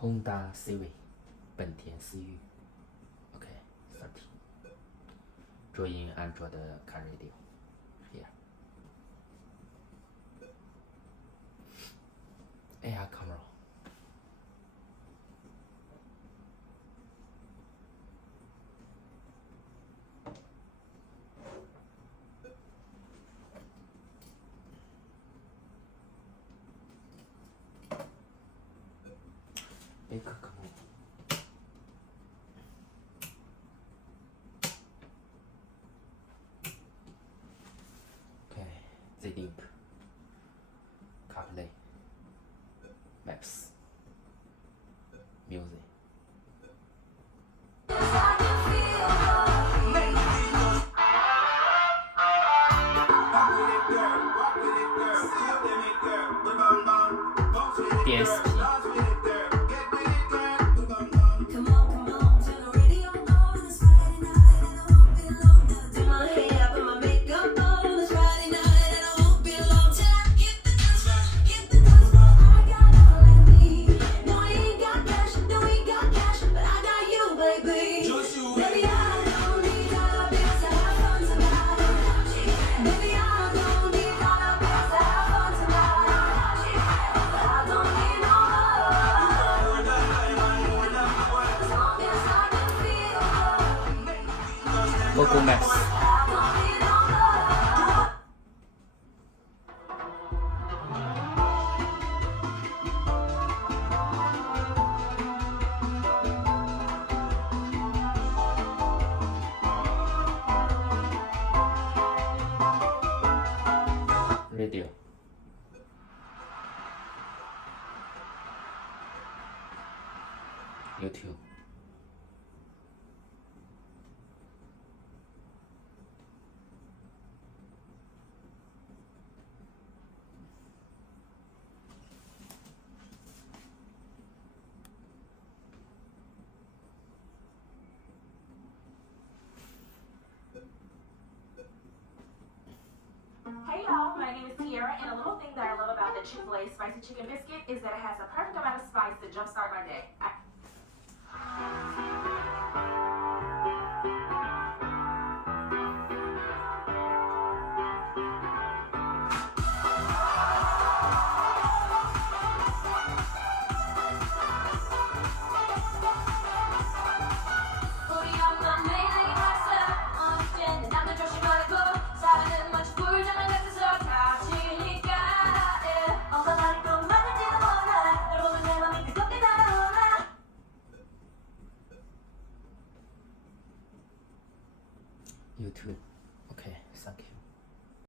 Honda Civic 本田思域 OK 30 Day&Nignt car radio here AR camera back camera Okay Z-Link Carplay Maps Music DSP Local Maps Radio YouTube Hey y'all, my name is Tiara, and a little thing that I love about the Chick-fil-A spicy chicken biscuit is that it has the perfect amount of spice to jumpstart my day. YouTube. Okay, thank you.